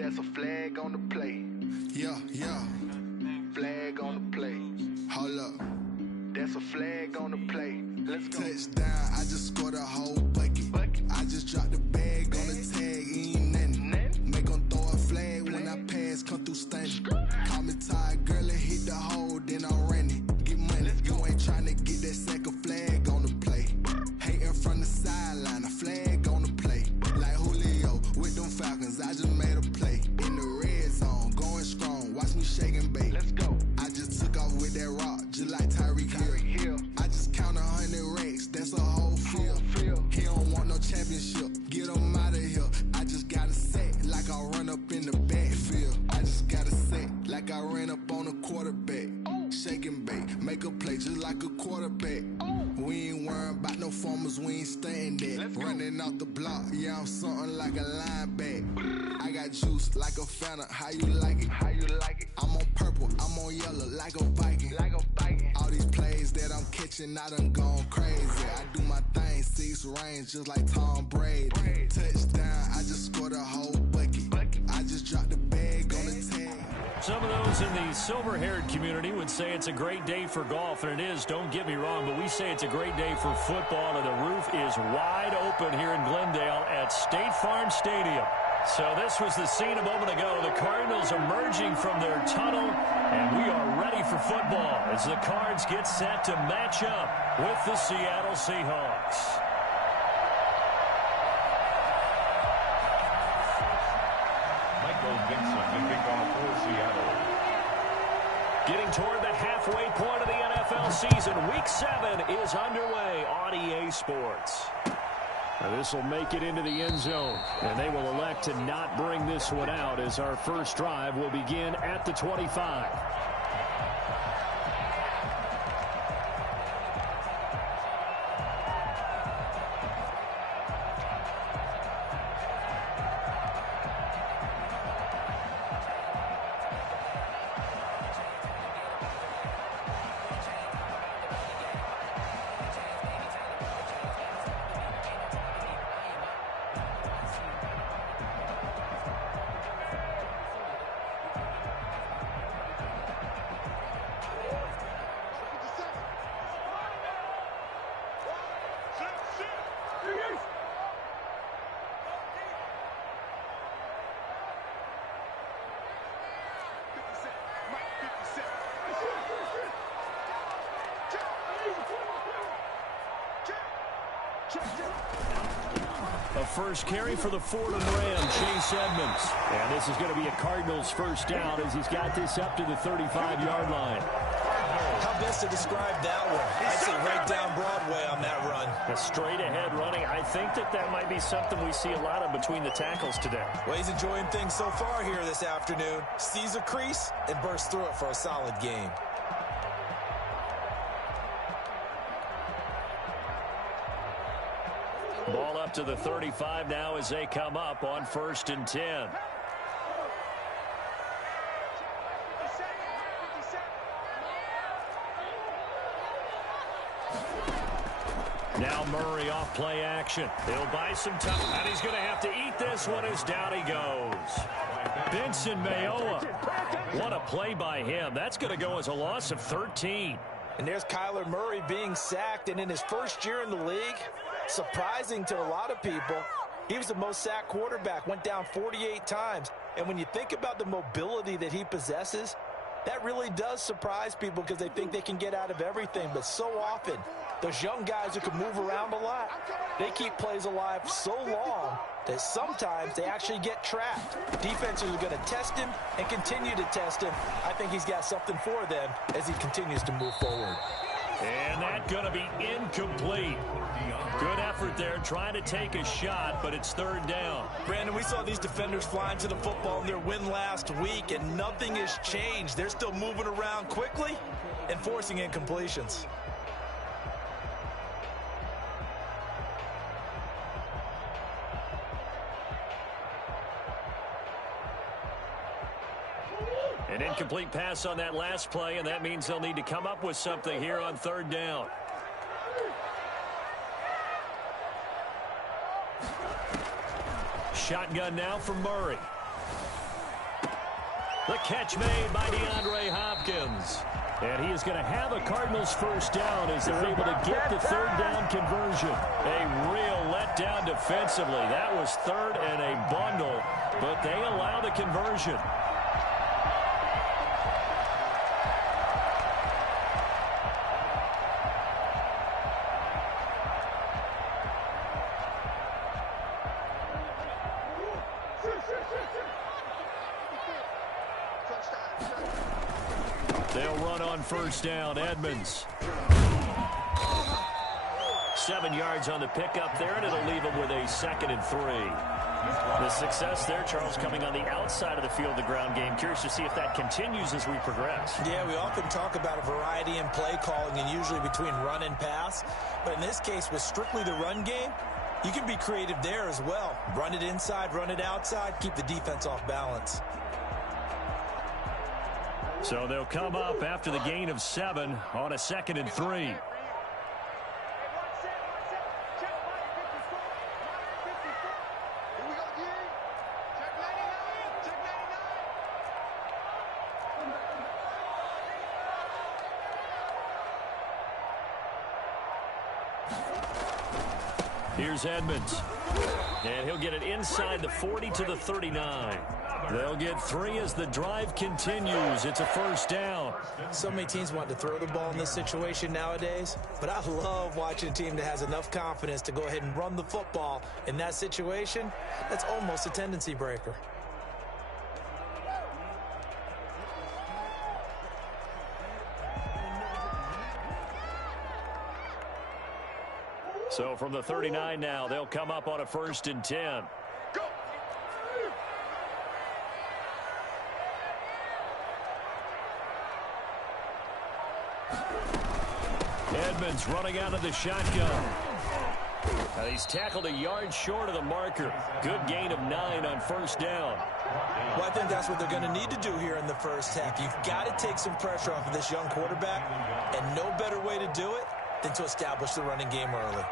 That's a flag on the play. Yeah. Flag on the play. Hold up. That's a flag on the play. Let's go. Touchdown, I just scored a whole bucket. I just dropped the bag on the tag, ain't nothing. Make 'em throw a flag when I pass, come through stunning. Call me tired, girl, and hit the hole, then I'm running. Get money, you ain't tryna get that second flag on the play. Hating from the sideline, a flag on the play. Like Julio with them Falcons, I just made a play. In the red zone, going strong, watch me shake and bake. Let's go. I just took off with that rock, just like Tyreek Hill. I just count 100 racks, that's a whole field. He don't want no championship, get him out of here. I just got a set, like I run up in the backfield. I just got a set, like I ran up on a quarterback. Shake and bake, make a play just like a quarterback. We ain't worrying about no formers, we ain't staying there. Running off the block, yeah, I'm something like a linebacker. I got juice like a Fanta, how you like it? I'm on purple, I'm on yellow, like a Viking. All these plays that I'm catching, I done gone crazy. I do my thing, 6 range, just like Tom Brady. Touchdown, I just scored a whole bucket. I just dropped the bag on the tag. Some of those in the silver-haired community would say it's a great day for golf, and it is, don't get me wrong, but we say it's a great day for football, and the roof is wide open here in Glendale at State Farm Stadium. So this was the scene a moment ago. The Cardinals emerging from their tunnel, and we are ready for football as the Cards get set to match up with the Seattle Seahawks. Getting toward the halfway point of the NFL season, Week 7 is underway on EA Sports. Now this will make it into the end zone, and they will elect to not bring this one out as our first drive will begin at the 25. A first carry for the Fordham Ram, Chase Edmonds. And this is going to be a Cardinals first down as he's got this up to the 35-yard line. How best to describe that one? I'd say right down Broadway on that run. A straight-ahead running. I think that might be something we see a lot of between the tackles today. Well, he's enjoying things so far here this afternoon. Sees a crease and bursts through it for a solid game. Ball up to the 35 now as they come up on 1st and 10. Now Murray off play action. He'll buy some time, and he's going to have to eat this one as down he goes. Benson Mayowa. What a play by him. That's going to go as a loss of 13. And there's Kyler Murray being sacked, and in his first year in the league, surprising to a lot of people, he was the most sacked quarterback, went down 48 times. And when you think about the mobility that he possesses, that really does surprise people because they think they can get out of everything. But so often, those young guys who can move around a lot, they keep plays alive so long that sometimes they actually get trapped. Defenses are going to test him and continue to test him. I think he's got something for them as he continues to move forward. And that's going to be incomplete. Good effort there trying to take a shot, but it's 3rd down. Brandon, we saw these defenders flying to the football in their win last week, and nothing has changed. They're still moving around quickly and forcing incompletions. An incomplete pass on that last play, and that means they'll need to come up with something here on 3rd down. Shotgun now for Murray. The catch made by DeAndre Hopkins. And he is going to have a Cardinals first down as they're able to get the third down conversion. A real letdown defensively. That was third and a bundle, but they allow the conversion. They'll run on first down. Edmonds. 7 yards on the pickup there, and it'll leave them with a 2nd and 3. The success there, Charles, coming on the outside of the field, the ground game. Curious to see if that continues as we progress. Yeah, we often talk about a variety in play calling and usually between run and pass. But in this case, with strictly the run game, you can be creative there as well. Run it inside, run it outside, keep the defense off balance. So they'll come up after the gain of 7 on a 2nd and 3. Here's Edmonds. And he'll get it inside the 40 to the 39. They'll get 3 as the drive continues. It's a first down. So many teams want to throw the ball in this situation nowadays, but I love watching a team that has enough confidence to go ahead and run the football. In that situation, that's almost a tendency breaker. So from the 39 now, they'll come up on a 1st and 10. Go. Edmonds running out of the shotgun. He's tackled a yard short of the marker. Good gain of 9 on first down. Well, I think that's what they're going to need to do here in the first half. You've got to take some pressure off of this young quarterback, and no better way to do it than to establish the running game early.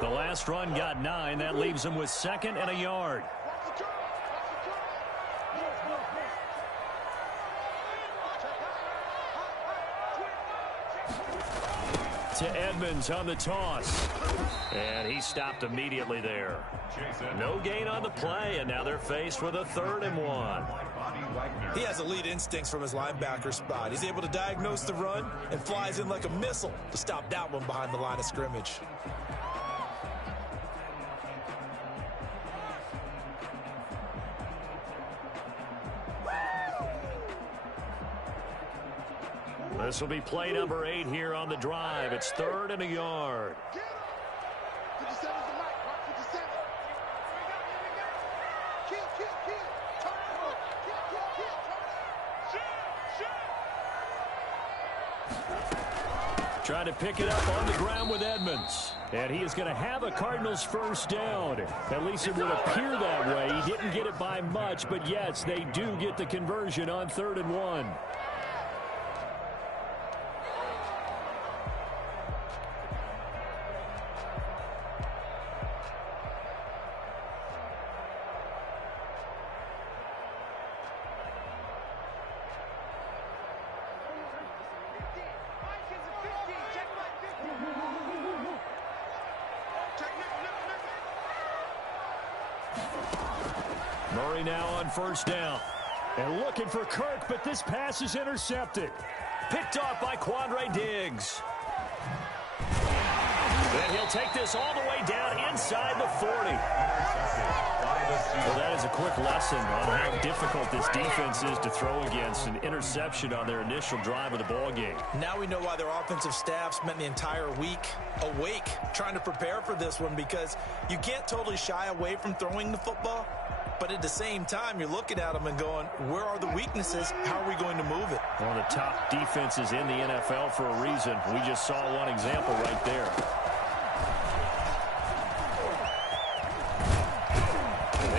The last run got 9. That leaves them with 2nd and a yard. To Edmonds on the toss. And he stopped immediately there. No gain on the play, and now they're faced with a 3rd and 1. He has elite instincts from his linebacker spot. He's able to diagnose the run and flies in like a missile to stop that one behind the line of scrimmage. This will be play number 8 here on the drive. It's 3rd and a yard. Trying to pick it up on the ground with Edmonds. And he is going to have a Cardinals first down. At least it would appear that way. He didn't get it by much, but yes, they do get the conversion on 3rd and 1. Murray now on first down. And looking for Kirk, but this pass is intercepted. Picked off by Quandre Diggs. And he'll take this all the way down inside the 40. Well, that is a quick lesson on how difficult this defense is to throw against. An interception on their initial drive of the ball game. Now we know why their offensive staff spent the entire week awake trying to prepare for this one, because you can't totally shy away from throwing the football. But at the same time, you're looking at them and going, where are the weaknesses? How are we going to move it? One of the top defenses in the NFL for a reason. We just saw one example right there.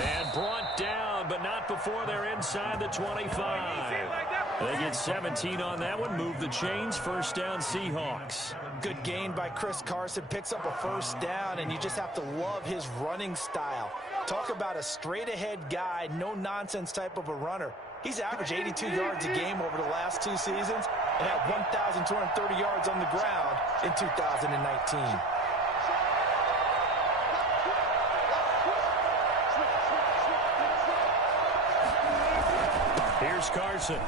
And brought down, but not before they're inside the 25. They get 17 on that one. Move the chains. First down, Seahawks. Good gain by Chris Carson. Picks up a first down, and you just have to love his running style. Talk about a straight-ahead guy, no-nonsense type of a runner. He's averaged 82 yards a game over the last 2 seasons and had 1,230 yards on the ground in 2019. Here's Carson.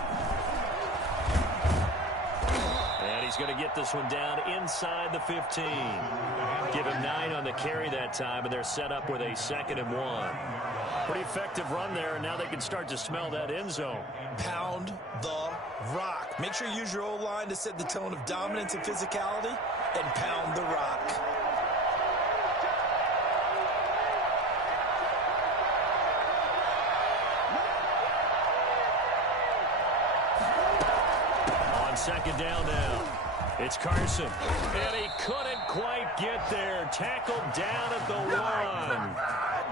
And he's going to get this one down inside the 15. Give him 9 on the carry that time, and they're set up with a 2nd and 1. Pretty effective run there, and now they can start to smell that end zone. Pound the rock. Make sure you use your O-line to set the tone of dominance and physicality, and pound the rock. On 2nd down now, it's Carson. And he couldn't quite get there. Tackled down at the 1.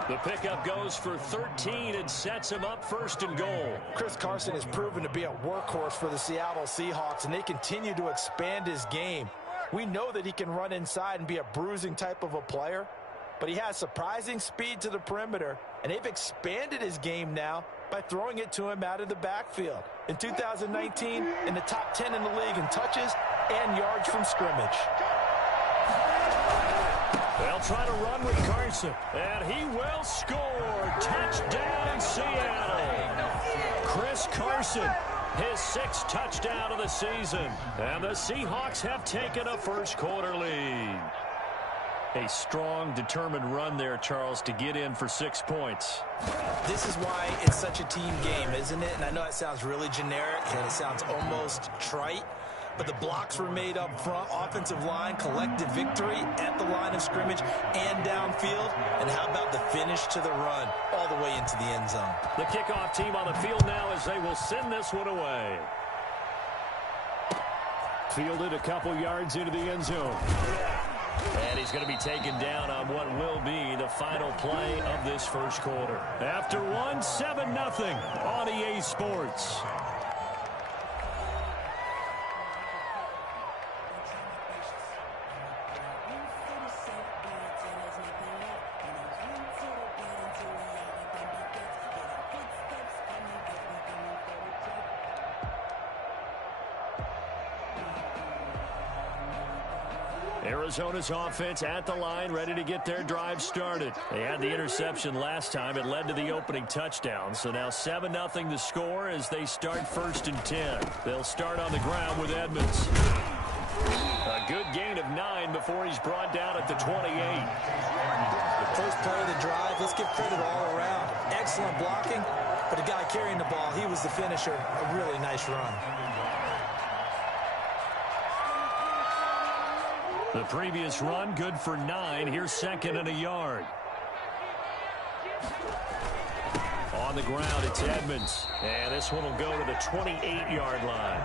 The pickup goes for 13 and sets him up 1st and goal. Chris Carson has proven to be a workhorse for the Seattle Seahawks, and they continue to expand his game. We know that he can run inside and be a bruising type of a player, but he has surprising speed to the perimeter, and they've expanded his game now by throwing it to him out of the backfield. In 2019, in the top 10 in the league in touches and yards from scrimmage. They'll try to run with Carson, and he will score. Touchdown, Seattle. Chris Carson, his 6th touchdown of the season. And the Seahawks have taken a first-quarter lead. A strong, determined run there, Charles, to get in for 6 points. This is why it's such a team game, isn't it? And I know it sounds really generic, and it sounds almost trite. But the blocks were made up front, offensive line, collective victory at the line of scrimmage and downfield. And how about the finish to the run all the way into the end zone? The kickoff team on the field now as they will send this one away. Fielded a couple yards into the end zone. And he's going to be taken down on what will be the final play of this first quarter. After 1, 7-0 on EA Sports. Arizona's offense at the line, ready to get their drive started. They had the interception last time. It led to the opening touchdown. So now 7-0 the score as they start 1st and 10. They'll start on the ground with Edmonds. A good gain of 9 before he's brought down at the 28. The first play of the drive, let's give credit all around. Excellent blocking, but the guy carrying the ball, he was the finisher. A really nice run. The previous run, good for 9. Here's 2nd and a yard. On the ground, it's Edmonds. And this one will go to the 28-yard line.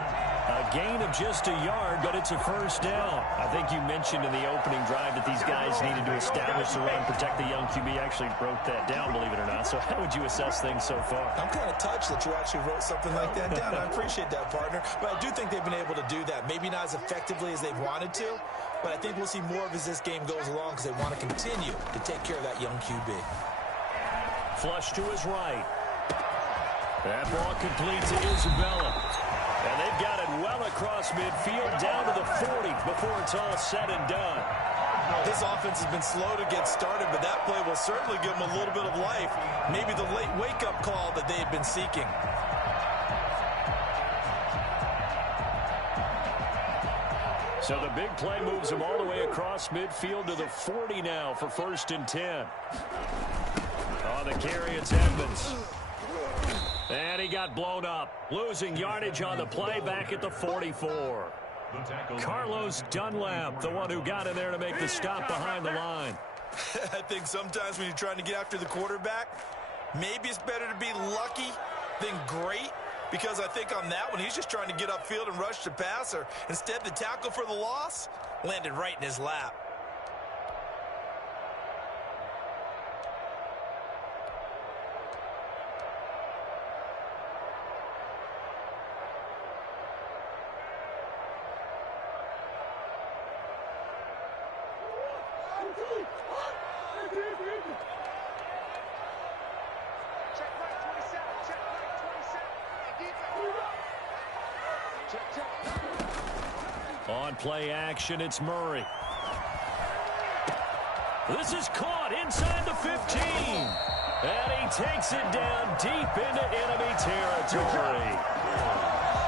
A gain of just a yard, but it's a first down. I think you mentioned in the opening drive that these guys needed to establish the run, protect the young QB. Actually wrote that down, believe it or not. So how would you assess things so far? I'm kind of touched that you actually wrote something like that down. I appreciate that, partner. But I do think they've been able to do that. Maybe not as effectively as they've wanted to, but I think we'll see more of as this game goes along because they want to continue to take care of that young QB. Flush to his right. That ball complete to Isabella. And they've got it well across midfield down to the 40 before it's all said and done. This offense has been slow to get started, but that play will certainly give them a little bit of life. Maybe the late wake-up call that they've been seeking. So the big play moves them all the way across midfield to the 40 now for 1st and 10. On the carry, it's Edmonds. And he got blown up. Losing yardage on the play back at the 44. Carlos Dunlap, the one who got in there to make the stop behind the line. I think sometimes when you're trying to get after the quarterback, maybe it's better to be lucky than great. Because I think on that one, he's just trying to get upfield and rush the passer. Instead, the tackle for the loss landed right in his lap. On play action, it's Murray. This is caught inside the 15. And he takes it down deep into enemy territory.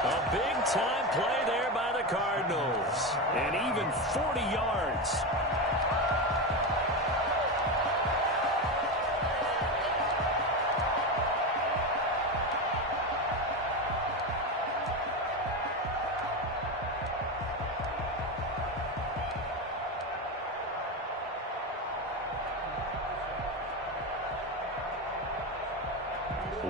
A big-time play there by the Cardinals. And even 40 yards.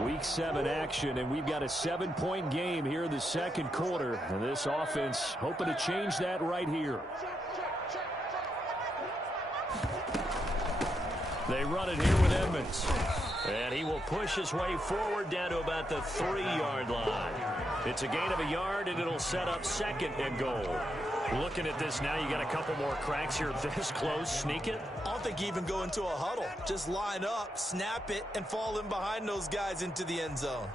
Week 7 action, and we've got a 7-point game here in the second quarter. And this offense hoping to change that right here. They run it here with Edmonds. And he will push his way forward down to about the 3-yard line. It's a gain of a yard, and it'll set up 2nd and goal. Looking at this now, you got a couple more cracks here this close. Sneak it? I don't think you even go into a huddle. Just line up, snap it, and fall in behind those guys into the end zone.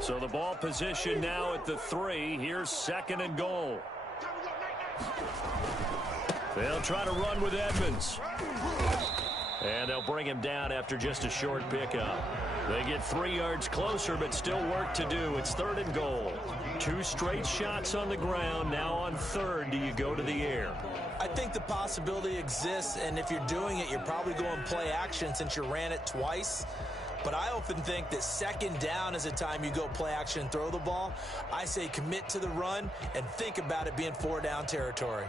So the ball position now at the 3. Here's 2nd and goal. They'll try to run with Edmonds. And they'll bring him down after just a short pickup. They get 3 yards closer, but still work to do. It's 3rd and goal. 2 straight shots on the ground. Now on 3rd, do you go to the air? I think the possibility exists, and if you're doing it, you're probably going play action since you ran it twice. But I often think that 2nd down is a time you go play action and throw the ball. I say commit to the run and think about it being 4-down territory.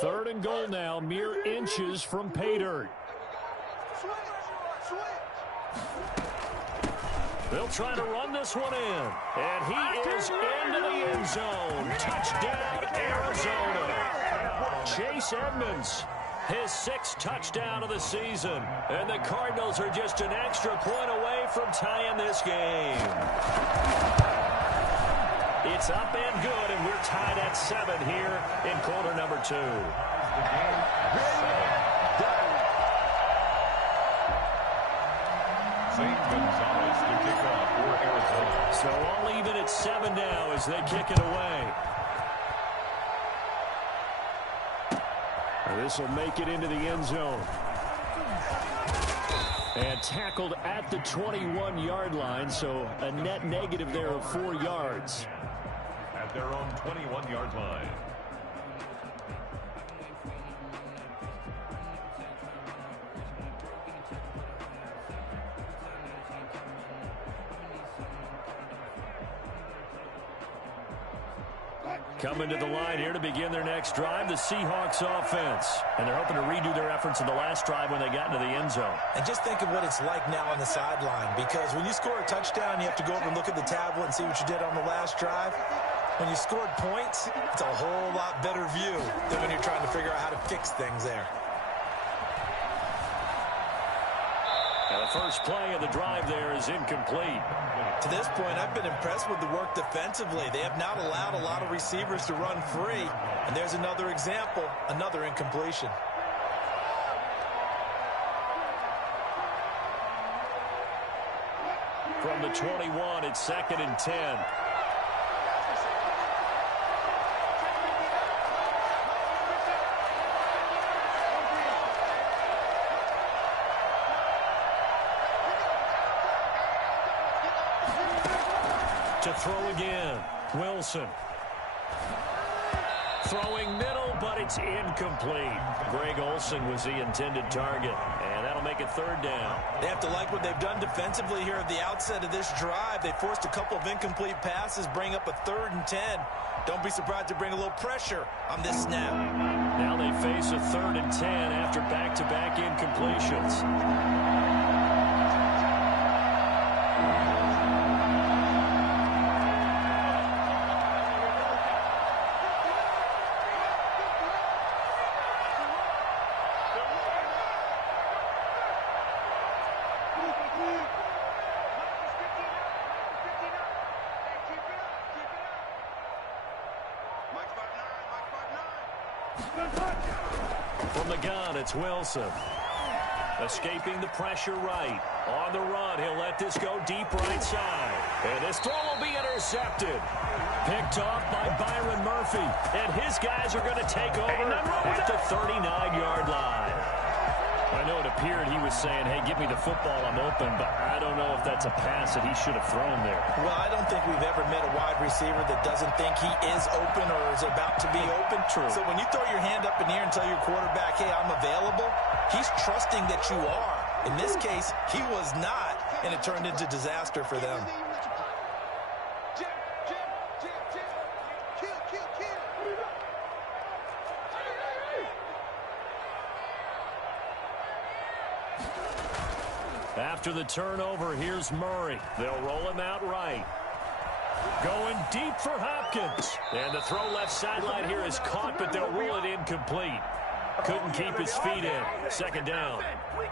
Third and goal now, mere inches from pay dirt. They'll try to run this one in. And he is into the end zone. Touchdown, Arizona. Chase Edmonds, his 6th touchdown of the season. And the Cardinals are just an extra point away from tying this game. It's up and good, and we're tied at 7 here in quarter number 2. St. Gonzalez to kick off for Arizona. So all even at 7 now as they kick it away. This will make it into the end zone. And tackled at the 21-yard line, so a net negative there of 4 yards. At their own 21-yard line. Coming to the line here to begin their next drive, the Seahawks offense. And they're hoping to redo their efforts in the last drive when they got into the end zone. And just think of what it's like now on the sideline, because when you score a touchdown, you have to go over and look at the tablet and see what you did on the last drive. When you scored points, it's a whole lot better view than when you're trying to figure out how to fix things there. And the first play of the drive there is incomplete. To this point, I've been impressed with the work defensively. They have not allowed a lot of receivers to run free. And there's another example, another incompletion. From the 21, it's 2nd and 10. To throw again, Wilson. Throwing middle, but it's incomplete. Greg Olsen was the intended target, and that'll make it 3rd down. They have to like what they've done defensively here at the outset of this drive. They forced a couple of incomplete passes, bring up a 3rd and 10. Don't be surprised to bring a little pressure on this snap. Now they face a 3rd and 10 after back-to-back incompletions. From the gun, it's Wilson. Escaping the pressure right. On the run, he'll let this go deep right side. And this throw will be intercepted. Picked off by Byron Murphy. And his guys are going to take over at the 39-yard line. I know it appeared he was saying, hey, give me the football, I'm open, but I don't know if that's a pass that he should have thrown there. Well, I don't think we've ever met a wide receiver that doesn't think he is open or is about to be open. True. So when you throw your hand up in the air and tell your quarterback, hey, I'm available, he's trusting that you are. In this case, he was not, and it turned into disaster for them. After the turnover, here's Murray. They'll roll him out right. Going deep for Hopkins. And the throw left sideline here is caught, but they'll rule it incomplete. Couldn't keep his feet in. Second down.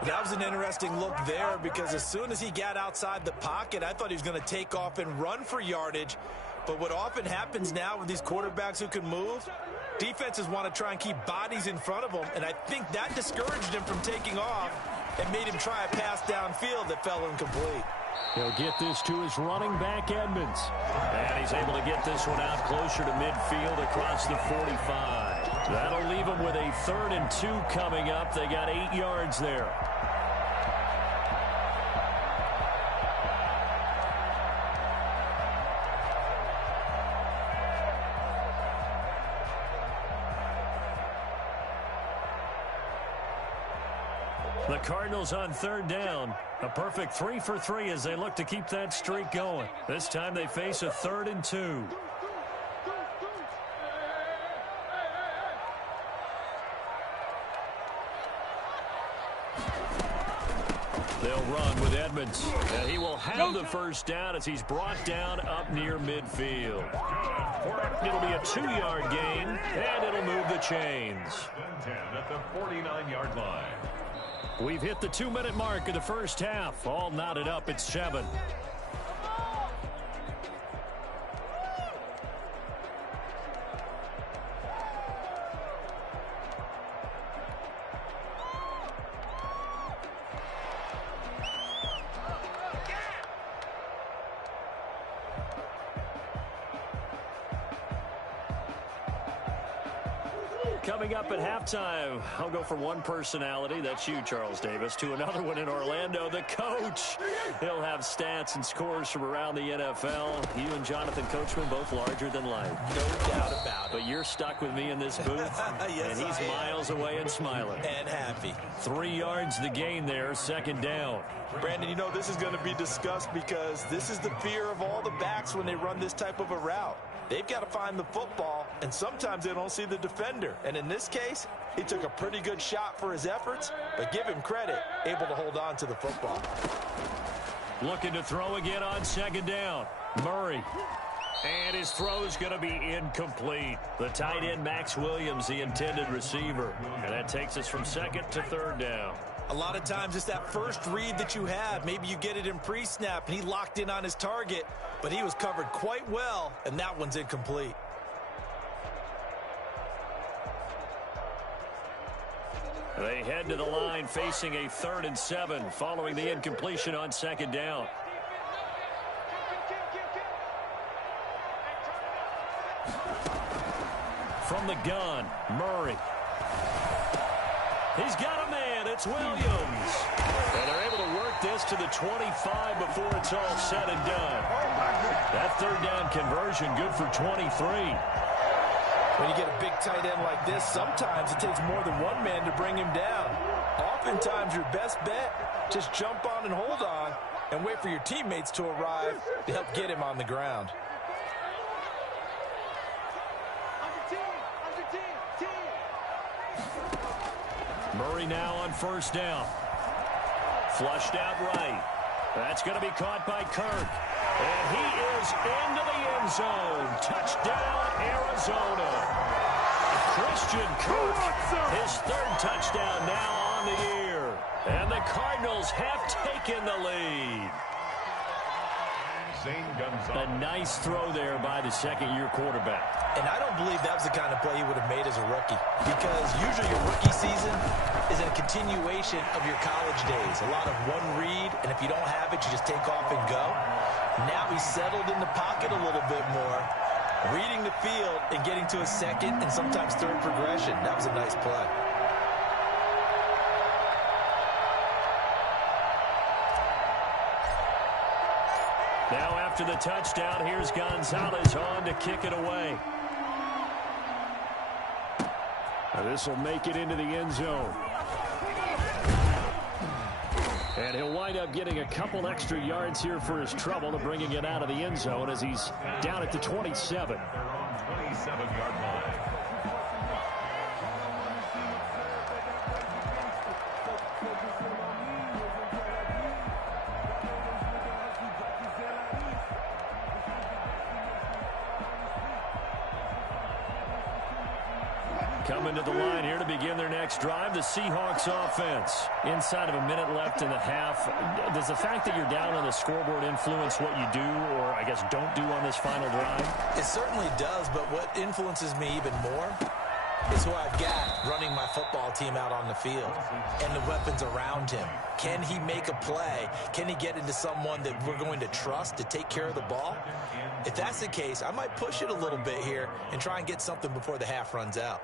That was an interesting look there because as soon as he got outside the pocket, I thought he was going to take off and run for yardage. But what often happens now with these quarterbacks who can move, defenses want to try and keep bodies in front of them, and I think that discouraged him from taking off and made him try a pass downfield that fell incomplete. He'll get this to his running back, Edmonds. And he's able to get this one out closer to midfield across the 45. That'll leave him with a 3rd and 2 coming up. They got 8 yards there. The Cardinals on 3rd down. A perfect 3 for 3 as they look to keep that streak going. This time they face a 3rd and 2. They'll run with Edmonds. And he will have the first down as he's brought down up near midfield. It'll be a 2-yard gain, and it'll move the chains. 10 at the 49-yard line. We've hit the 2-minute mark of the first half. All knotted up at 7. Coming up at halftime, I'll go from one personality, that's you, Charles Davis, to another one in Orlando, the coach. He'll have stats and scores from around the NFL. You and Jonathan Coachman, both larger than life. No doubt about it. But you're stuck with me in this booth, yes, and he's miles away and smiling. And happy. 3 yards the gain there, second down. Brandon, you know this is going to be discussed because this is the fear of all the backs when they run this type of a route. They've got to find the football, and sometimes they don't see the defender. And in this case, he took a pretty good shot for his efforts, but give him credit, able to hold on to the football. Looking to throw again on second down. Murray. And his throw's going to be incomplete. The tight end, Max Williams, the intended receiver. And that takes us from 2nd to 3rd down. A lot of times it's that first read that you have. Maybe you get it in pre-snap, and he locked in on his target, but he was covered quite well, and that one's incomplete. They head to the line facing a 3rd and 7 following the incompletion on second down. From the gun, Murray. He's got a man. It's Williams. And they're able to work this to the 25 before it's all said and done. That 3rd down conversion good for 23. When you get a big tight end like this, sometimes it takes more than one man to bring him down. Oftentimes your best bet, just jump on and hold on and wait for your teammates to arrive to help get him on the ground. Murray now on 1st down. Flushed out right. That's going to be caught by Kirk. And he is into the end zone. Touchdown, Arizona. Christian Kirk, his 3rd touchdown now on the year. And the Cardinals have taken the lead. A nice throw there by the second-year quarterback. And I don't believe that was the kind of play he would have made as a rookie, because usually your rookie season is a continuation of your college days. A lot of one read, and if you don't have it, you just take off and go. Now he's settled in the pocket a little bit more, reading the field and getting to a second and sometimes third progression. That was a nice play. Now after the touchdown, here's Gonzalez on to kick it away. This will make it into the end zone. And he'll wind up getting a couple extra yards here for his trouble to bringing it out of the end zone as he's down at the 27. 27-yard line. Coming to the line here to begin their next drive, the Seahawks offense. Inside of a minute left in the half. Does the fact that you're down on the scoreboard influence what you do, or I guess don't do on this final drive? It certainly does, but what influences me even more is who I've got running my football team out on the field and the weapons around him. Can he make a play? Can he get into someone that we're going to trust to take care of the ball? If that's the case, I might push it a little bit here and try and get something before the half runs out.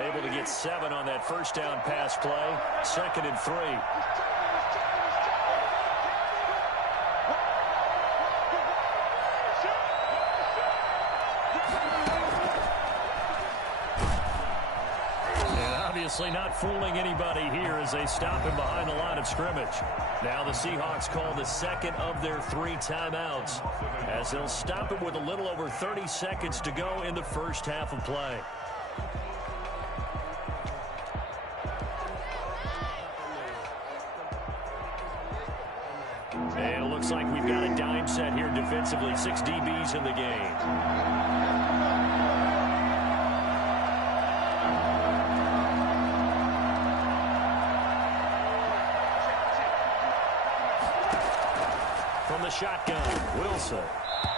Able to get 7 on that first down pass play. 2nd and 3. And obviously not fooling anybody here as they stop him behind the line of scrimmage. Now the Seahawks call the second of their 3 timeouts as they'll stop him with a little over 30 seconds to go in the first half of play. And it looks like we've got a dime set here defensively. 6 DBs in the game. From the shotgun, Wilson.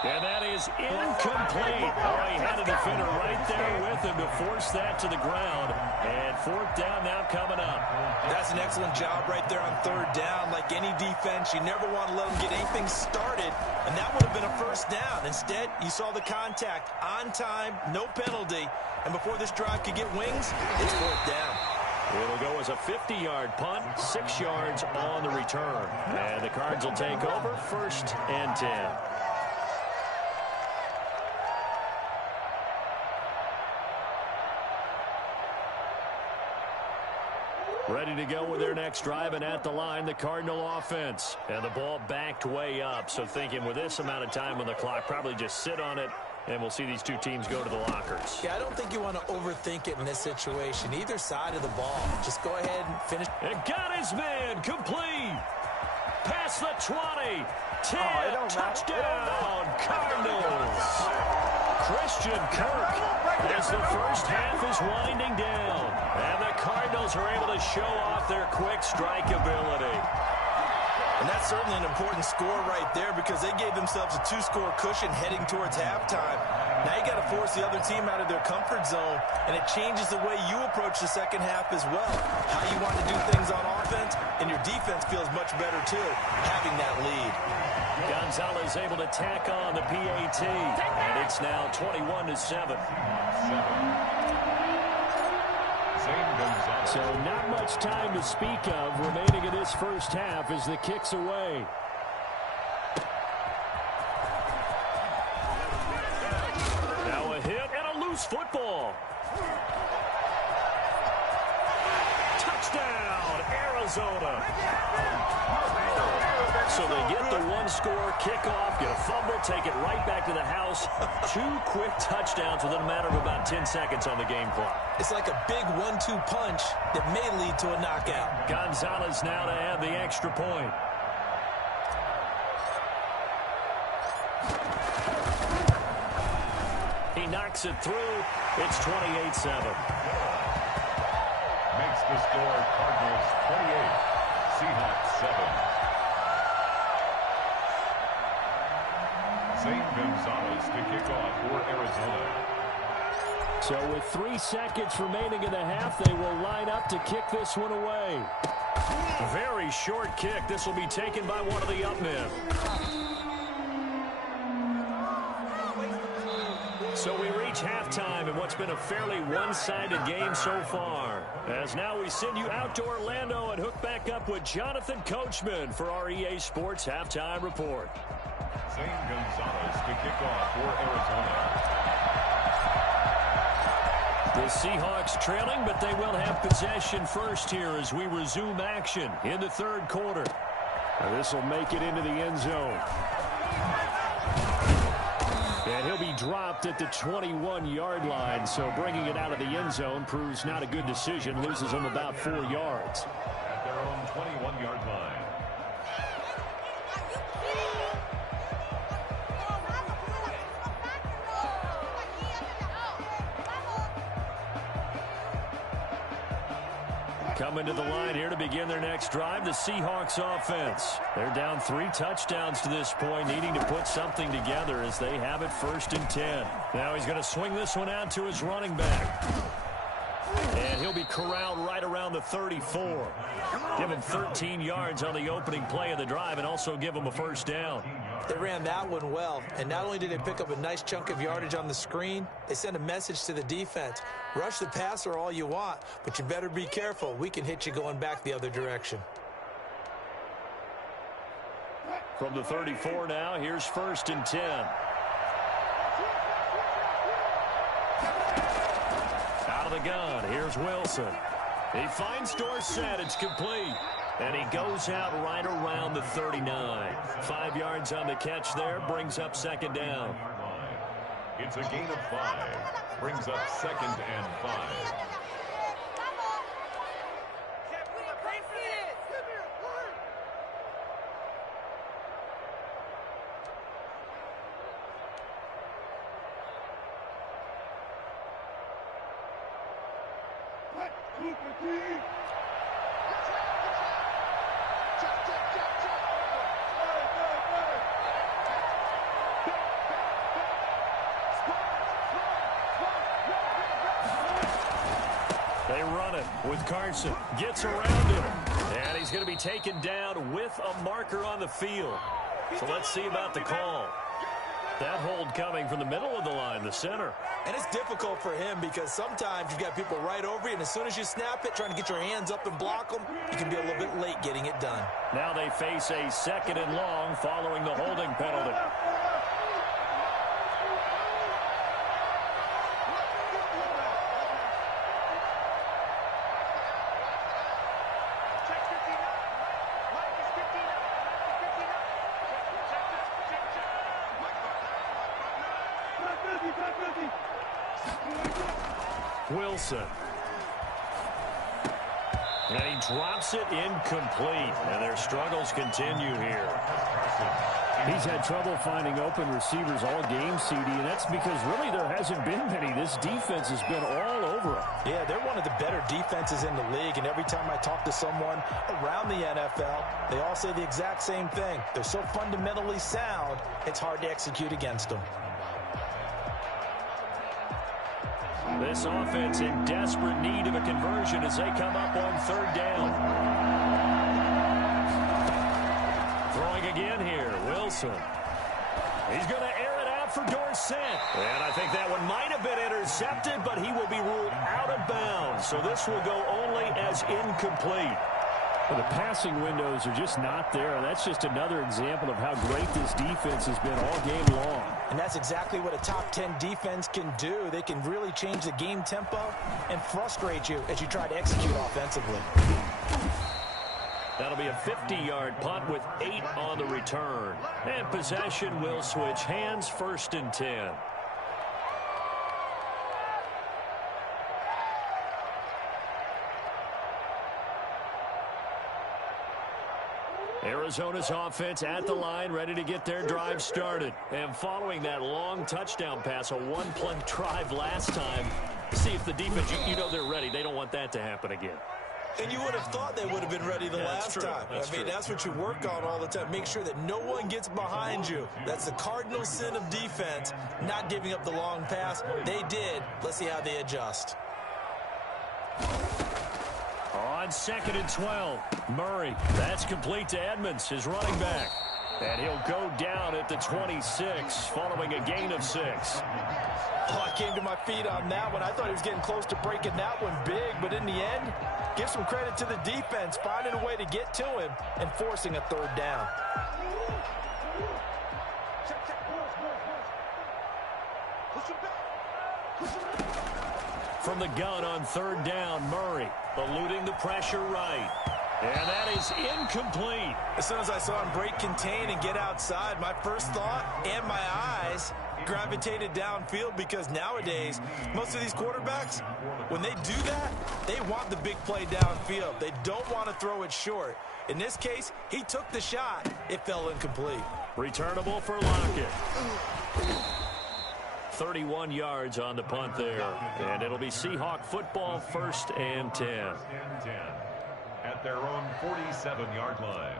And that is incomplete. Oh, he had a defender right there with him to force that to the ground. And 4th down now coming up. That's an excellent job right there on 3rd down. Like any defense, you never want to let them get anything started, and that would have been a first down. Instead, you saw the contact on time, no penalty, and before this drive could get wings, it's 4th down. It'll go as a 50-yard punt, 6 yards on the return. And the Cards will take over, 1st and 10. Ready to go with their next drive, and at the line, the Cardinal offense. And the ball backed way up, so thinking with this amount of time on the clock, probably just sit on it, and we'll see these two teams go to the lockers. Yeah, I don't think you want to overthink it in this situation. Either side of the ball. Just go ahead and finish. And got his man complete. Past the 20. 10. Touchdown, Cardinals. Christian Kirk as the first half is winding down. And the Cardinals are able to show off their quick strike ability. And that's certainly an important score right there because they gave themselves a 2-score cushion heading towards halftime. Now you got to force the other team out of their comfort zone, and it changes the way you approach the second half as well. How you want to do things on offense, and your defense feels much better too, having that lead. Gonzalez able to tack on the PAT, and it's now 21-7. So not much time to speak of remaining in this first half as the kick's away. Now a hit and a loose football. Touchdown, Arizona. So they get the 1-score kickoff, get a fumble, take it right back to the house. 2 quick touchdowns within a matter of about 10 seconds on the game clock. It's like a big 1-2 punch that may lead to a knockout. Gonzalez now to add the extra point. He knocks it through. It's 28-7. Makes the score Cardinals 28, Seahawks 7. Zane Gonzalez to kick off for Arizona. So with 3 seconds remaining in the half, they will line up to kick this one away. Very short kick. This will be taken by one of the up men. So we reach halftime in what's been a fairly one-sided game so far. As now we send you out to Orlando and hook back up with Jonathan Coachman for our EA Sports Halftime Report. Zane Gonzalez to kick off for Arizona. The Seahawks trailing, but they will have possession first here as we resume action in the third quarter. This will make it into the end zone. And he'll be dropped at the 21-yard line, so bringing it out of the end zone proves not a good decision. Loses him about 4 yards. At their own 21-yard line. Coming to the line here to begin their next drive, the Seahawks offense. They're down 3 touchdowns to this point, needing to put something together as they have it 1st and 10. Now he's going to swing this one out to his running back. And he'll be corralled right around the 34. Give him 13 yards on the opening play of the drive and also give him a first down. They ran that one well, and not only did they pick up a nice chunk of yardage on the screen, they sent a message to the defense. Rush the passer all you want, but you better be careful. We can hit you going back the other direction. From the 34 now, here's 1st and 10. Out of the gun, here's Wilson. He finds Dorsett, it's complete. And he goes out right around the 39. 5 yards on the catch there, brings up 2nd down. It's a gain of 5. Brings up 2nd and 5. They run it with Carson. Gets around him. And he's going to be taken down with a marker on the field. So let's see about the call. That hold coming from the middle of the line, the center. And it's difficult for him because sometimes you've got people right over you, and as soon as you snap it, trying to get your hands up and block them, you can be a little bit late getting it done. Now they face a 2nd and long following the holding penalty. Wilson. And he drops it incomplete. And their struggles continue here. He's had trouble finding open receivers all game, CD, and that's because really there hasn't been many. This defense has been all over him. Yeah, they're one of the better defenses in the league, and every time I talk to someone around the NFL, they all say the exact same thing. They're so fundamentally sound, it's hard to execute against them. This offense in desperate need of a conversion as they come up on 3rd down. Throwing again here, Wilson. He's going to air it out for Dorsett. And I think that one might have been intercepted, but he will be ruled out of bounds. So this will go only as incomplete. Well, the passing windows are just not there. That's just another example of how great this defense has been all game long. And that's exactly what a top 10 defense can do. They can really change the game tempo and frustrate you as you try to execute offensively. That'll be a 50-yard punt with 8 on the return. And possession will switch hands, 1st and 10. Arizona's offense at the line, ready to get their drive started. And following that long touchdown pass, a one-play drive last time, see if the defense, you know they're ready. They don't want that to happen again. And you would have thought they would have been ready the last time. That's what you work on all the time. Make sure that no one gets behind you. That's the cardinal sin of defense, not giving up the long pass. They did. Let's see how they adjust. On 2nd and 12, Murray. That's complete to Edmonds, his running back. And he'll go down at the 26, following a gain of 6. Oh, I came to my feet on that one. I thought he was getting close to breaking that one big, but in the end, give some credit to the defense, finding a way to get to him and forcing a third down. From the gun on 3rd down, Murray eluding the pressure right. And that is incomplete. As soon as I saw him break contain and get outside, my first thought and my eyes gravitated downfield, because nowadays, most of these quarterbacks, when they do that, they want the big play downfield. They don't want to throw it short. In this case, he took the shot. It fell incomplete. Returnable for Lockett. 31 yards on the punt there. And it'll be Seahawk football, 1st and 10. At their own 47-yard line.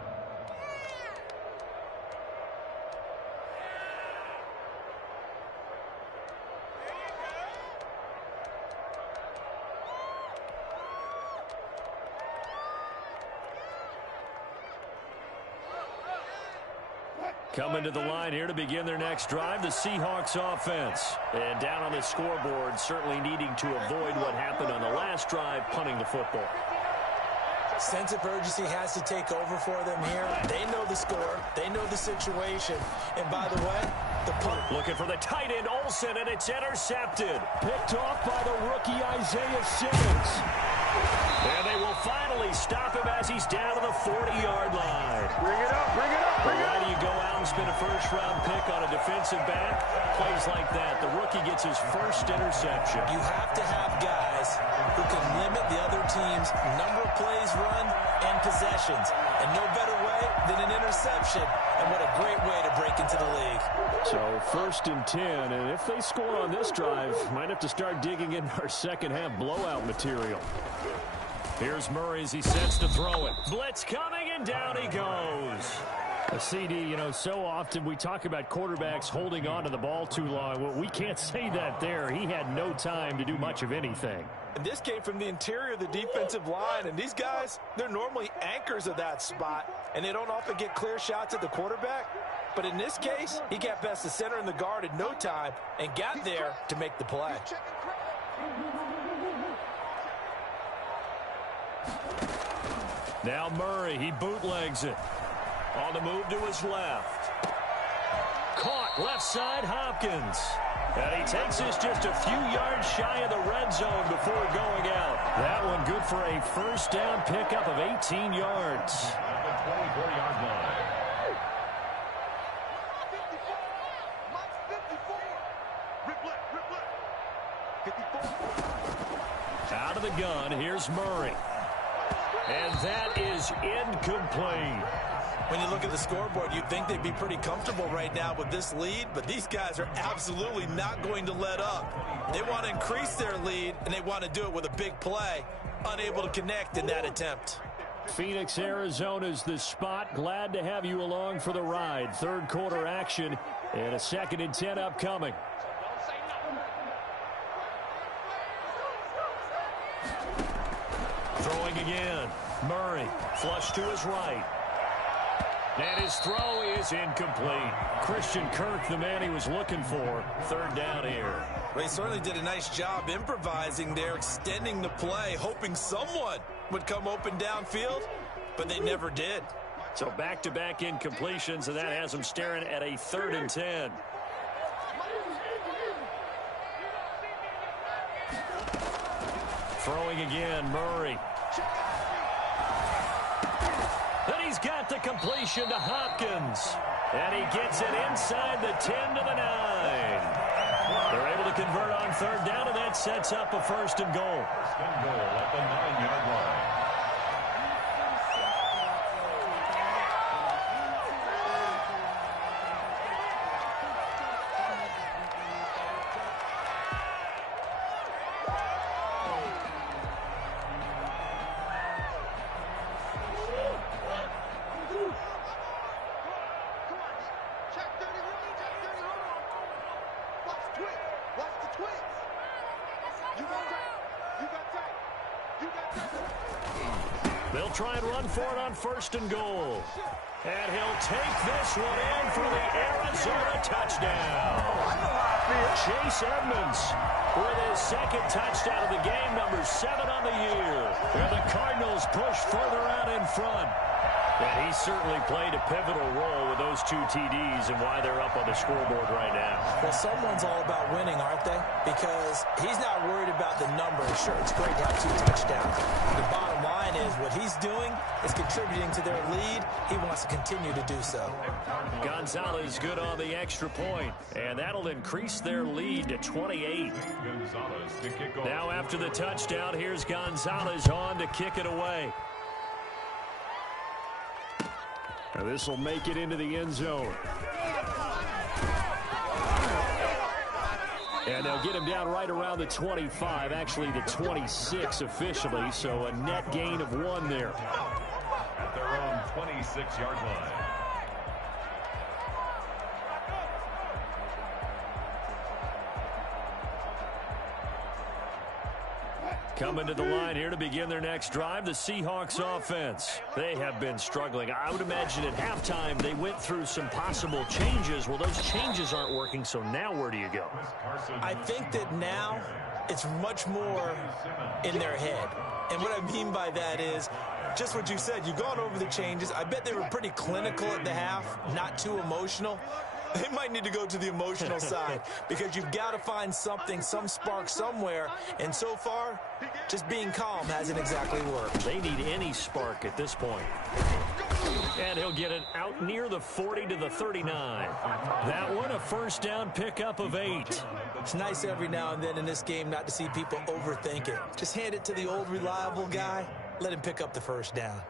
Coming to the line here to begin their next drive, the Seahawks offense. And down on the scoreboard, certainly needing to avoid what happened on the last drive, punting the football. Sense of urgency has to take over for them here. They know the score. They know the situation. And by the way, the punt. Looking for the tight end, Olsen, and it's intercepted. Picked off by the rookie, Isaiah Simmons. And they will finally stop him as he's down to the 40-yard line. Bring it up, bring it up, bring it up. Why do you go out and spend a first-round pick on a defensive back? Plays like that. The rookie gets his first interception. You have to have guys who can limit the other team's number of plays run and possessions. And no better way than an interception. And what a great way to break into the league. So 1st and 10, and if they score on this drive, might have to start digging in our second-half blowout material. Here's Murray as he sets to throw it. Blitz coming, and down he goes. A CD, you know, so often we talk about quarterbacks holding on to the ball too long. Well, we can't say that there. He had no time to do much of anything. And this came from the interior of the defensive line. And these guys, they're normally anchors of that spot. And they don't often get clear shots at the quarterback. But in this case, he got past the center and the guard in no time and got there to make the play. Now Murray, he bootlegs it. On the move to his left. Caught left side, Hopkins. And he takes this just a few yards shy of the red zone before going out. That one good for a first down pickup of 18 yards. At the 24-yard line. Out of the gun, here's Murray. And that is incomplete. When you look at the scoreboard, you'd think they'd be pretty comfortable right now with this lead, but these guys are absolutely not going to let up. They want to increase their lead, and they want to do it with a big play. Unable to connect in that attempt. Phoenix, Arizona's the spot. Glad to have you along for the ride. 3rd quarter action and a 2nd and 10 upcoming. Throwing again. Murray, flush to his right. And his throw is incomplete. Christian Kirk, the man he was looking for. 3rd down here. Well, he certainly did a nice job improvising there, extending the play, hoping someone would come open downfield, but they never did. So back-to-back incompletions, and that has him staring at a 3rd and 10. Throwing again, Murray. Then he's got the completion to Hopkins. And he gets it inside the 10 to the 9. They're able to convert on 3rd down, and that sets up a 1st and goal. 1st and goal at the 9-yard line. They'll try and run for it on 1st and goal. And he'll take this one in for the Arizona touchdown. Chase Edmonds with his 2nd touchdown of the game, number 7 on the year. And the Cardinals push further out in front. And he certainly played a pivotal role with those 2 TDs and why they're up on the scoreboard right now. Well, someone's all about winning, aren't they? Because he's not worried about the numbers. Sure, it's great to have 2 touchdowns. The bottom line is what he's doing is contributing to their lead. He wants to continue to do so. Gonzalez good on the extra point, and that'll increase their lead to 28. Now after the touchdown, here's Gonzalez on to kick it away. Now this will make it into the end zone. And they'll get him down right around the 25, actually the 26 officially, so a net gain of 1 there. At their own 26-yard line. Coming to the line here to begin their next drive, the Seahawks offense. They have been struggling. I would imagine at halftime they went through some possible changes. Well, those changes aren't working, so now where do you go? I think that now it's much more in their head. And what I mean by that is just what you said. You've gone over the changes. I bet they were pretty clinical at the half, not too emotional. They might need to go to the emotional side because you've got to find something, some spark somewhere. And so far, just being calm hasn't exactly worked. They need any spark at this point. And he'll get it out near the 40 to the 39. That one, a 1st down pickup of 8. It's nice every now and then in this game not to see people overthink it. Just hand it to the old reliable guy. Let him pick up the 1st down.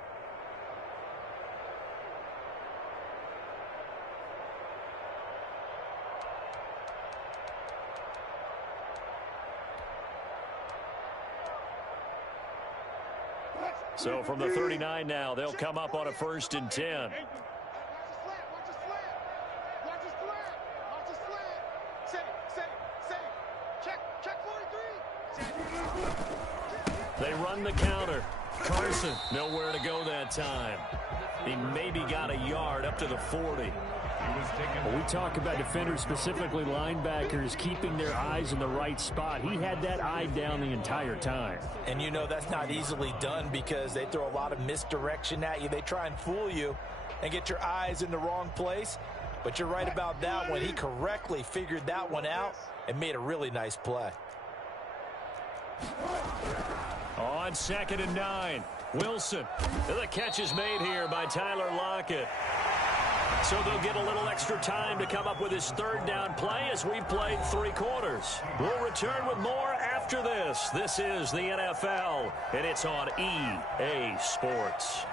So from the 39 now, they'll come up on a 1st and 10. They run the counter. Carson, nowhere to go that time. He maybe got a yard up to the 40. When we talk about defenders, specifically linebackers, keeping their eyes in the right spot. He had that eye down the entire time. And you know that's not easily done because they throw a lot of misdirection at you. They try and fool you and get your eyes in the wrong place. But you're right about that one. He correctly figured that one out and made a really nice play. On 2nd and 9, Wilson. The catch is made here by Tyler Lockett. So they'll get a little extra time to come up with his 3rd down play as we've played 3 quarters. We'll return with more after this. This is the NFL, and it's on EA Sports.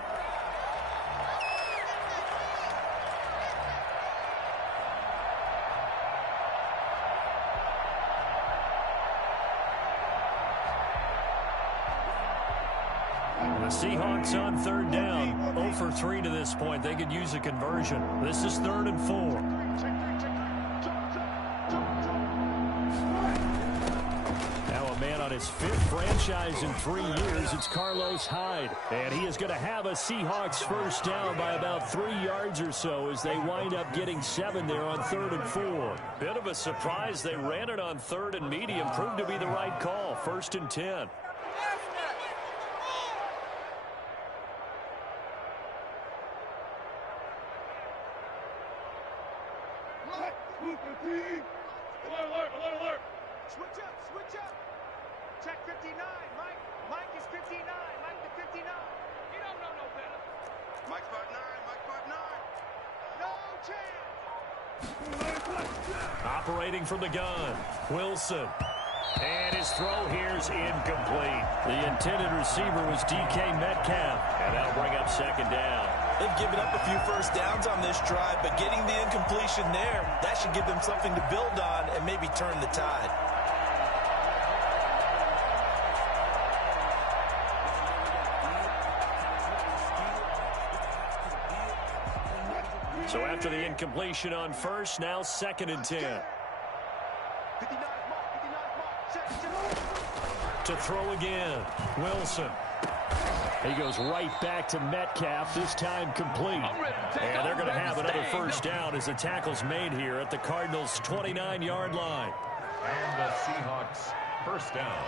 The Seahawks on 3rd down. 0 for 3 to this point. They could use a conversion. This is 3rd and 4. Now a man on his 5th franchise in 3 years. It's Carlos Hyde. And he is going to have a Seahawks 1st down by about 3 yards or so as they wind up getting 7 there on 3rd and 4. Bit of a surprise. They ran it on 3rd and medium. Proved to be the right call. 1st and 10. Alert. Switch up. Check 59. Mike is 59. Mike the 59. You don't know no better. Mike 5'9". No chance. Operating from the gun. Wilson. And his throw here is incomplete. The intended receiver was DK Metcalf. And that'll bring up 2nd down. They've given up a few 1st downs on this drive, but getting the incompletion there, that should give them something to build on and maybe turn the tide. So after the incompletion on 1st, now 2nd and 10. To throw again. Wilson. He goes right back to Metcalf, this time complete. And they're going to have another first down as the tackle's made here at the Cardinals' 29-yard line. And the Seahawks first down.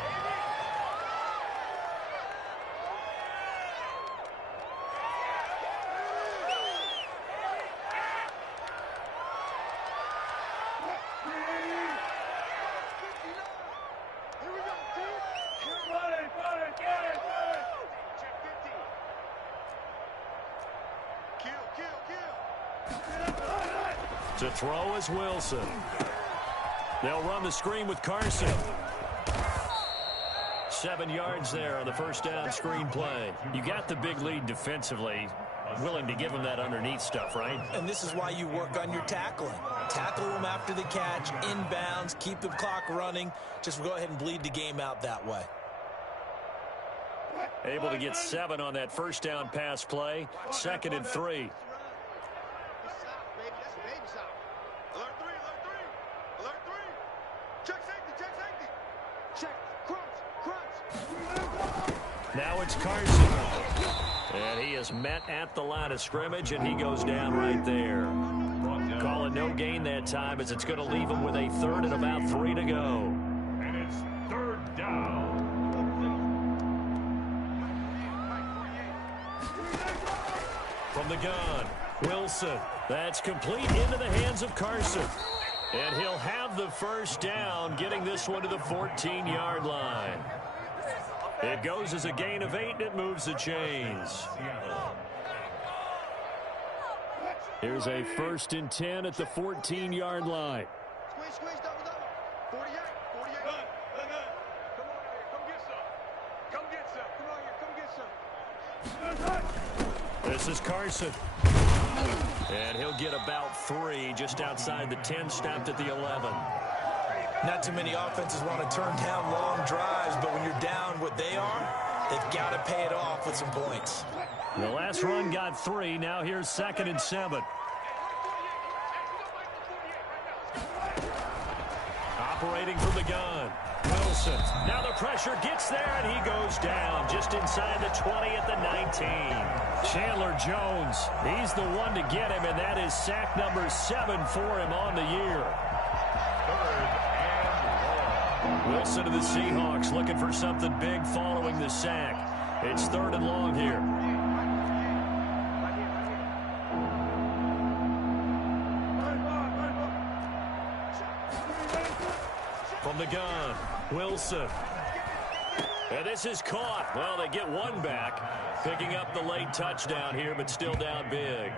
To throw is Wilson. They'll run the screen with Carson. 7 yards there on the first down screen play. You got the big lead defensively. Willing to give him that underneath stuff, right? And this is why you work on your tackling. Tackle them after the catch, inbounds, keep the clock running. Just go ahead and bleed the game out that way. Able to get 7 on that first down pass play. 2nd and 3. Now it's Carson. And he is met at the line of scrimmage, and he goes down right there. Call it no gain that time, as it's going to leave him with a 3rd and about 3 to go. And it's 3rd down. From the gun, Wilson. That's complete into the hands of Carson. And he'll have the first down, getting this one to the 14-yard line. It goes as a gain of 8, and it moves the chains. Here's a 1st and 10 at the 14-yard line. Squeeze, double. 48. Come get some. Come on here, come get some. This is Carson. And he'll get about 3 just outside the 10, stopped at the 11. Not too many offenses want to turn down long drives, but when you're down what they are, they've got to pay it off with some points. The last run got 3. Now here's 2nd and 7. Operating from the gun. Wilson. Now the pressure gets there, and he goes down just inside the 20 at the 19. Chandler Jones, he's the one to get him, and that is sack number 7 for him on the year. 3rd and long. Wilson to the Seahawks looking for something big following the sack. It's 3rd and long here. From the gun, Wilson. And this is caught. Well, they get 1 back, picking up the late touchdown here, but still down big.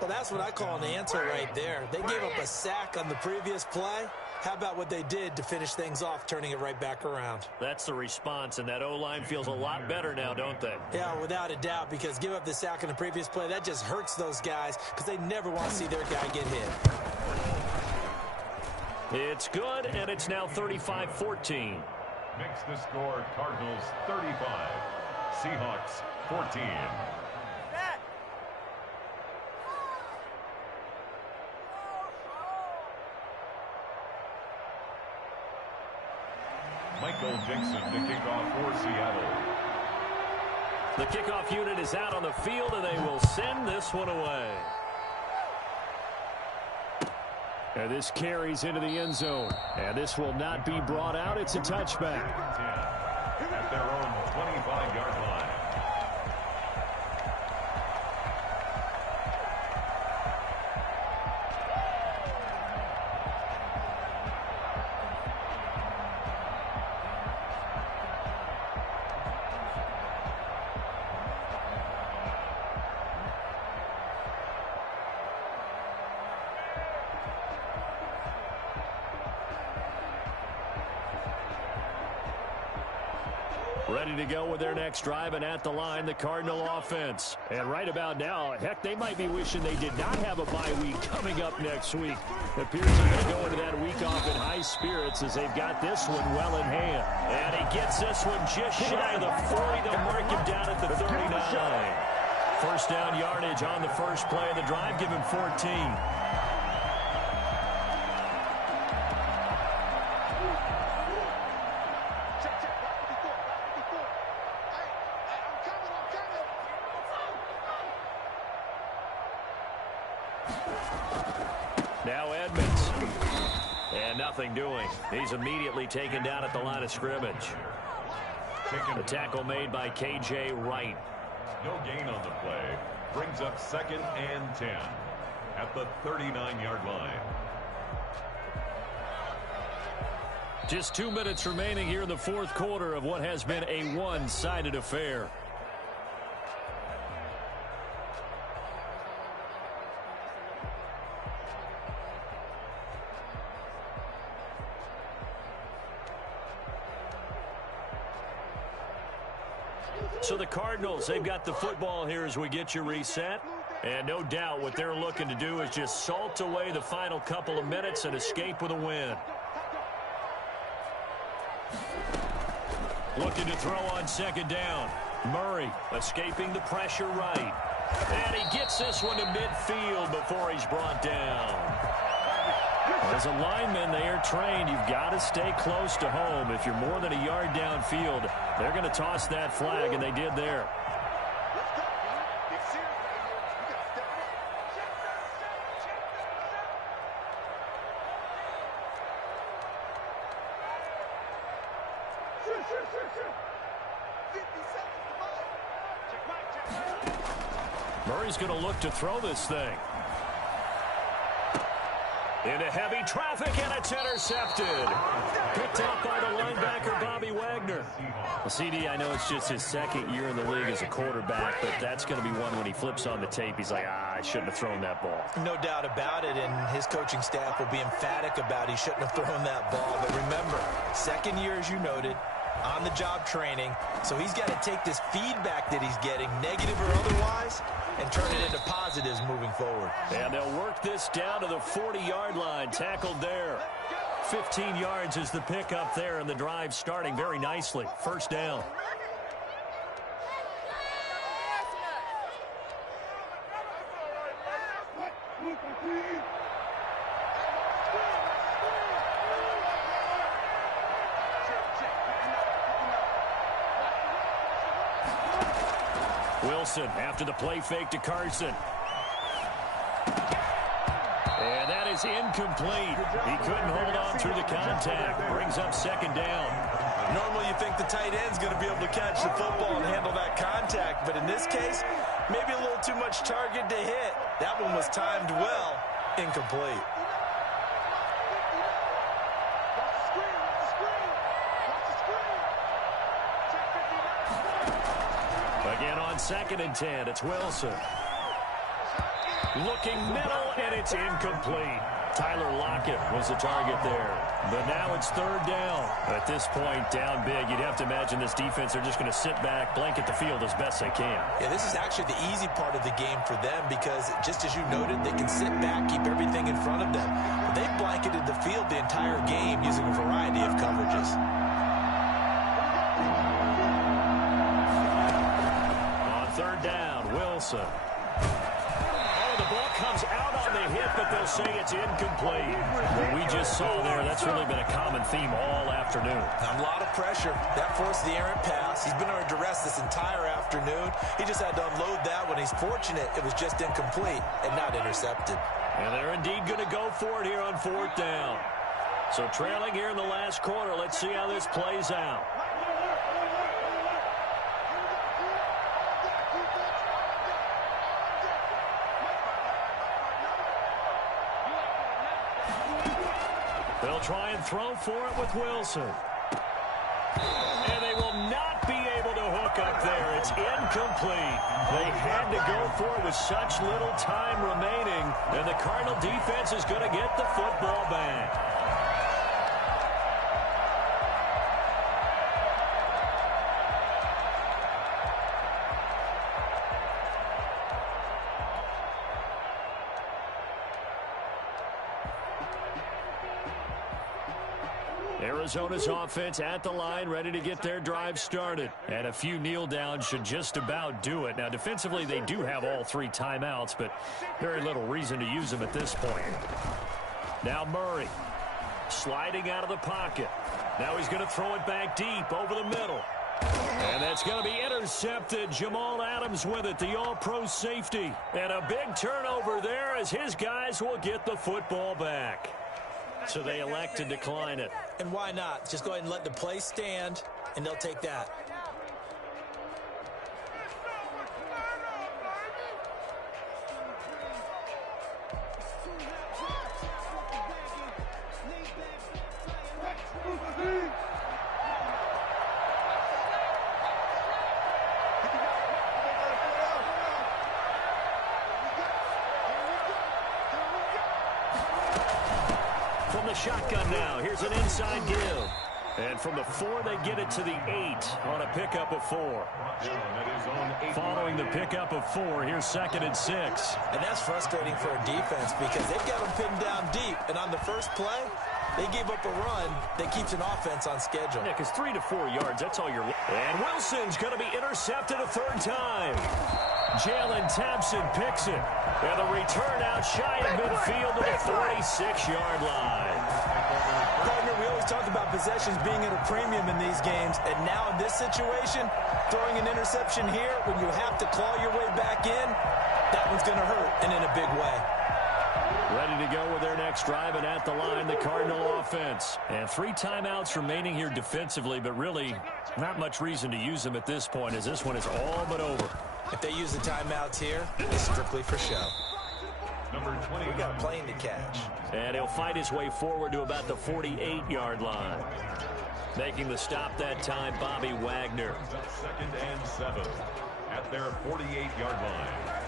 Well, that's what I call an answer right there. They gave up a sack on the previous play. How about what they did to finish things off, turning it right back around? That's the response, and that O-line feels a lot better now, don't they? Yeah, without a doubt, because give up the sack on the previous play, that just hurts those guys because they never want to see their guy get hit. It's good, and it's now 35-14. Makes the score Cardinals 35, Seahawks 14. Michael Dixon to kick off for Seattle. The kickoff unit is out on the field, and they will send this one away. And this carries into the end zone. And this will not be brought out. It's a touchback. At their own 25-yard line. Ready to go with their next drive, and at the line, the Cardinal offense. And right about now, heck, they might be wishing they did not have a bye week coming up next week. It appears they're going to go into that week off in high spirits as they've got this one well in hand. And he gets this one just shy of the 40 to mark him down at the 39. First down yardage on the first play of the drive, give him 14. Now Edmonds. And nothing doing. He's immediately taken down at the line of scrimmage. The tackle made by K.J. Wright. No gain on the play. Brings up 2nd and 10 at the 39-yard line. Just 2 minutes remaining here in the fourth quarter of what has been a one-sided affair. So the Cardinals, they've got the football here as we get you reset. And no doubt what they're looking to do is just salt away the final couple of minutes and escape with a win. Looking to throw on 2nd down. Murray escaping the pressure right. And he gets this one to midfield before he's brought down. As a lineman, they are trained. You've got to stay close to home. If you're more than a yard downfield, they're going to toss that flag, and they did there. Murray's going to look to throw this thing. Into heavy traffic, and it's intercepted. Picked up by the linebacker, Bobby Wagner. Well, CD, I know it's just his 2nd year in the league as a quarterback, but that's going to be one when he flips on the tape. He's like, I shouldn't have thrown that ball. No doubt about it, and his coaching staff will be emphatic about he shouldn't have thrown that ball. But remember, 2nd year, as you noted, on-the-job training, so he's got to take this feedback that he's getting, negative or otherwise, and turn it into positives moving forward. And they'll work this down to the 40-yard line, tackled there. 15 yards is the pickup there, and the drive starting very nicely. First down. Wilson after the play fake to Carson. And that is incomplete. He couldn't hold on through the contact. Brings up 2nd down. Normally you think the tight end's going to be able to catch the football and handle that contact, but in this case, maybe a little too much target to hit. That one was timed well. Incomplete. Again on 2nd and 10, it's Wilson. Looking middle, and it's incomplete. Tyler Lockett was the target there. But now it's 3rd down. At this point, down big, you'd have to imagine this defense are just going to sit back, blanket the field as best they can. Yeah, this is actually the easy part of the game for them because, just as you noted, they can sit back, keep everything in front of them. But they've blanketed the field the entire game using a variety of coverages. On 3rd down, Wilson. The ball comes out on the hit, but they'll say it's incomplete. What we just saw there, that's really been a common theme all afternoon. A lot of pressure. That forced the errant pass. He's been under duress this entire afternoon. He just had to unload that one. He's fortunate it was just incomplete and not intercepted. And they're indeed going to go for it here on 4th down. So trailing here in the last quarter, let's see how this plays out. They'll try and throw for it with Wilson. And they will not be able to hook up there. It's incomplete. They had to go for it with such little time remaining. And the Cardinal defense is going to get the football back. Arizona's offense at the line, ready to get their drive started. And a few kneel downs should just about do it. Now, defensively, they do have all 3 timeouts, but very little reason to use them at this point. Now Murray sliding out of the pocket. Now he's going to throw it back deep over the middle. And that's going to be intercepted. Jamal Adams with it, the all-pro safety. And a big turnover there as his guys will get the football back. So they elect to decline it. And why not? Just go ahead and let the play stand, and they'll take that. From the shotgun now, here's an inside give. And from the 4, they get it to the 8 on a pickup of 4. Following the pickup of 4, here's 2nd and 6. And that's frustrating for a defense because they've got them pinned down deep. And on the first play, they gave up a run that keeps an offense on schedule. Yeah, because 3 to 4 yards, that's all you're... And Wilson's going to be intercepted a 3rd time. Jalen Thompson picks it. And the return out shy of midfield to the 46-yard line. Partner, we always talk about possessions being at a premium in these games. And now in this situation, throwing an interception here when you have to claw your way back in, that one's going to hurt, and in a big way. Ready to go with their next drive, and at the line, the Cardinal offense. And 3 timeouts remaining here defensively, but really not much reason to use them at this point as this one is all but over. If they use the timeouts here, it's strictly for show. Number 20. We got a plane to catch. And he'll fight his way forward to about the 48-yard line. Making the stop that time, Bobby Wagner. 2nd and 7 at their 48-yard line.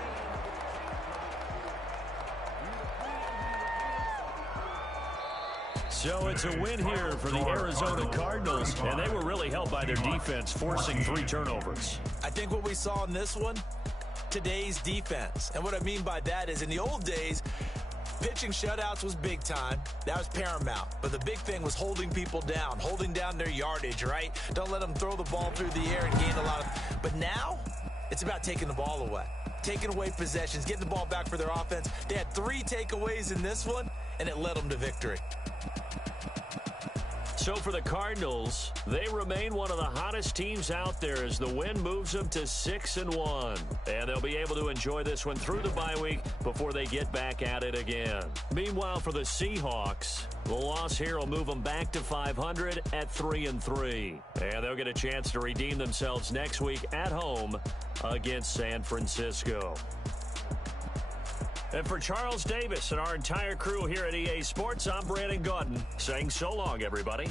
So it's a win here for the Arizona Cardinals, and they were really helped by their defense, forcing 3 turnovers. I think what we saw in this one, today's defense. And what I mean by that is in the old days, pitching shutouts was big time. That was paramount. But the big thing was holding people down, holding down their yardage, right? Don't let them throw the ball through the air and gain a lot of... But now, it's about taking the ball away. Taking away possessions, getting the ball back for their offense. They had 3 takeaways in this one, and it led them to victory. So for the Cardinals, they remain one of the hottest teams out there as the win moves them to 6-1. And they'll be able to enjoy this one through the bye week before they get back at it again. Meanwhile, for the Seahawks, the loss here will move them back to 500 at 3-3. And they'll get a chance to redeem themselves next week at home against San Francisco. And for Charles Davis and our entire crew here at EA Sports, I'm Brandon Gaudin saying so long, everybody.